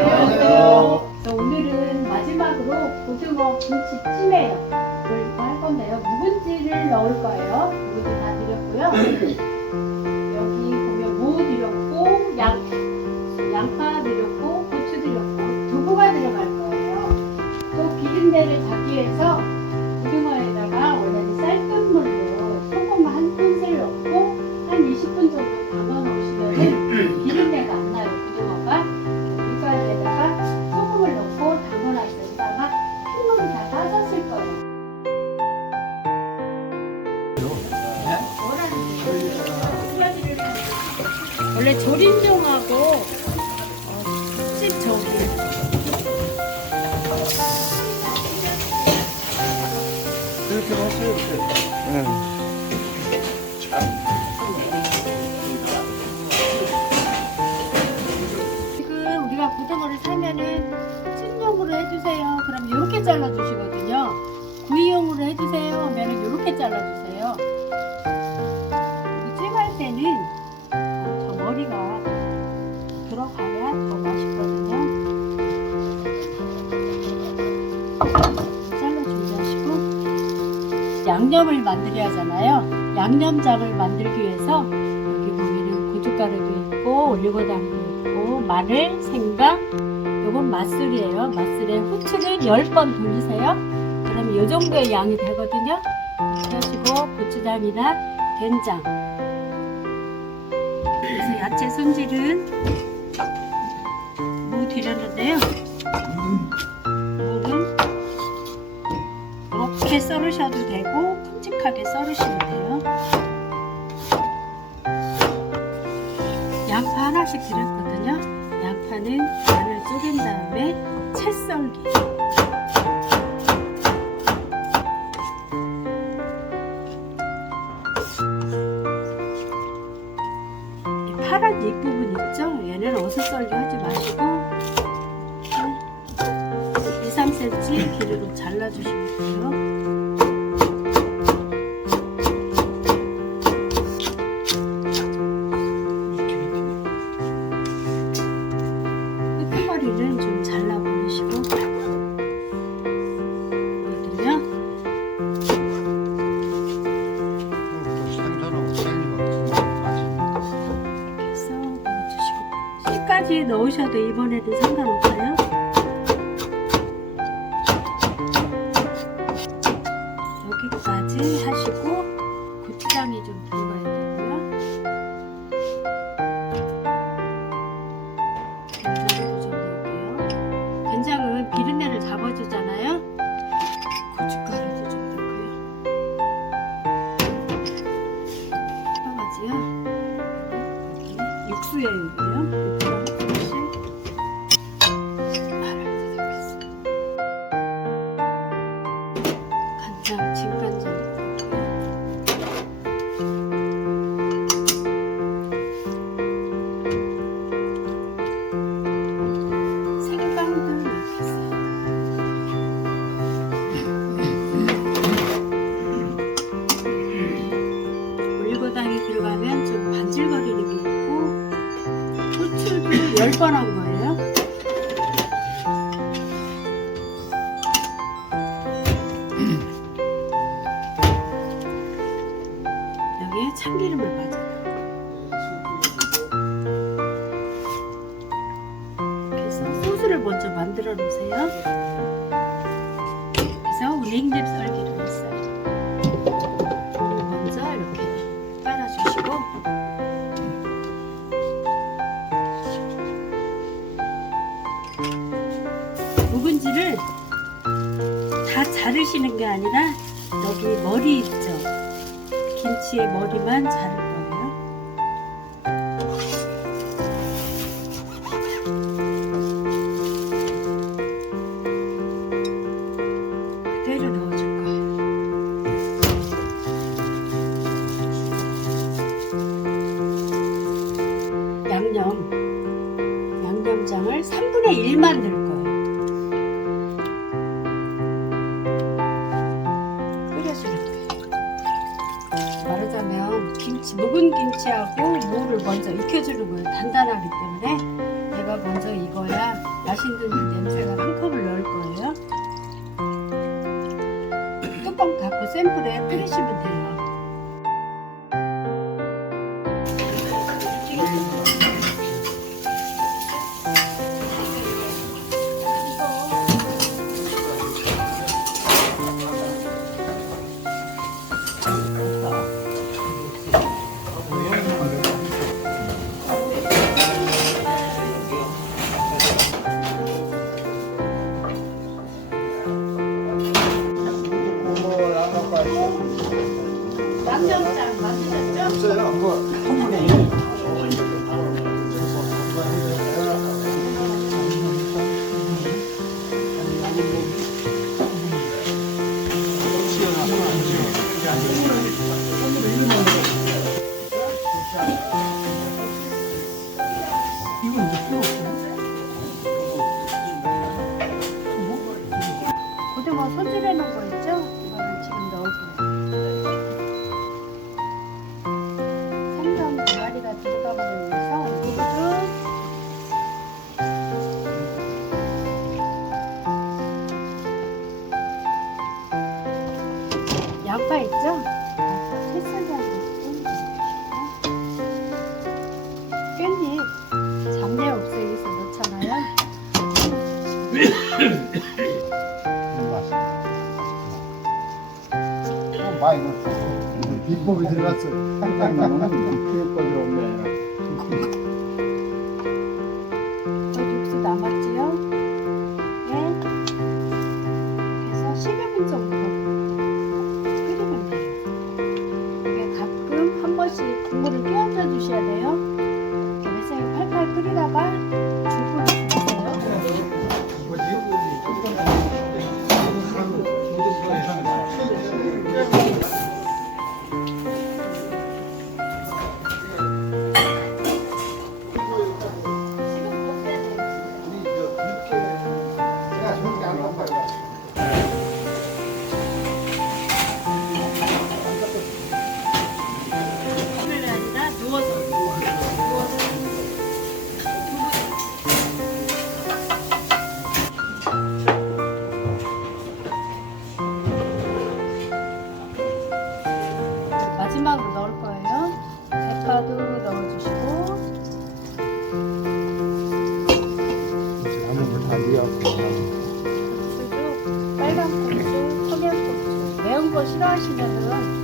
안녕하세요. 자, 오늘은 마지막으로 고등어 김치찜이에요. 그걸 할 건데요. 묵은지를 넣을 거예요. 묵은지 다 드렸고요. 여기 보면 무 드렸고, 양, 양파 드렸고, 고추 드렸고, 두부가 들어갈 거예요. 또 비린내를 잡기 위해서 원래 조림종하고 어, 집 저기 이렇게 하세요, 이렇게. 양념을 만들어야 하잖아요. 양념장을 만들기 위해서 여기 보면은 고춧가루도 있고 올리고당도 있고 마늘, 생강, 요건 맛술이에요. 맛술에 후추는 10번 돌리세요. 그러면 요 정도의 양이 되거든요. 하시고 고추장이나 된장 그래서 야채 손질은 무 드렸는데요. 무는 이렇게 썰으셔도 되고 큼직하게 썰으시면 돼요. 양파 하나씩 드렸거든요. 양파는 마늘 쪼갠 다음에 채 썰기. 이 파란 뒷부분 있죠? 얘는 어슷 썰기 하지 마시고 2, 3cm 길이로 잘라주시면 돼요. 넣으셔도 이번에도 상관없어요. 여기까지 하시고 고추장이 좀 들어가야 되고요. 된장도 좀 넣을게요. 된장은 비린내를 잡아주잖아요. 고춧가루도 좀 넣고요. 해가지요. 육수예요, 이거요. 추도 10번 한 거예요. 여기에 참기름을 맞아요. 그래서 소스를 먼저 만들어 놓으세요. 그래서 우랭잎 썰기를 자르시는 게 아니라 여기 머리 있죠? 김치의 머리만 거 김치, 묵은 김치하고 무를 먼저 익혀주는 거예요. 단단하기 때문에 내가 먼저 익어야 맛있는 냄새가 한 컵을 넣을 거예요. 뚜껑 닫고 센 불에 끓이시면 돼요. 놓은 거 있죠? 이거를 지금 거예요. 생선 두 마리가 위해서 이거를 양파 있죠? 많이 넣었어. 비법이 들어갔어. 한장 나오는 비법이 없네. 저 육수 남았지요? 네. 그래서 10여 분 정도 끓이면 돼요. 이게 가끔 한 번씩 국물을 끼얹어 주셔야 돼요. 이렇게 매생이 팔팔 끓이다가 고. 고추도 빨간 고추, 청양 고추 매운 거 싫어하시면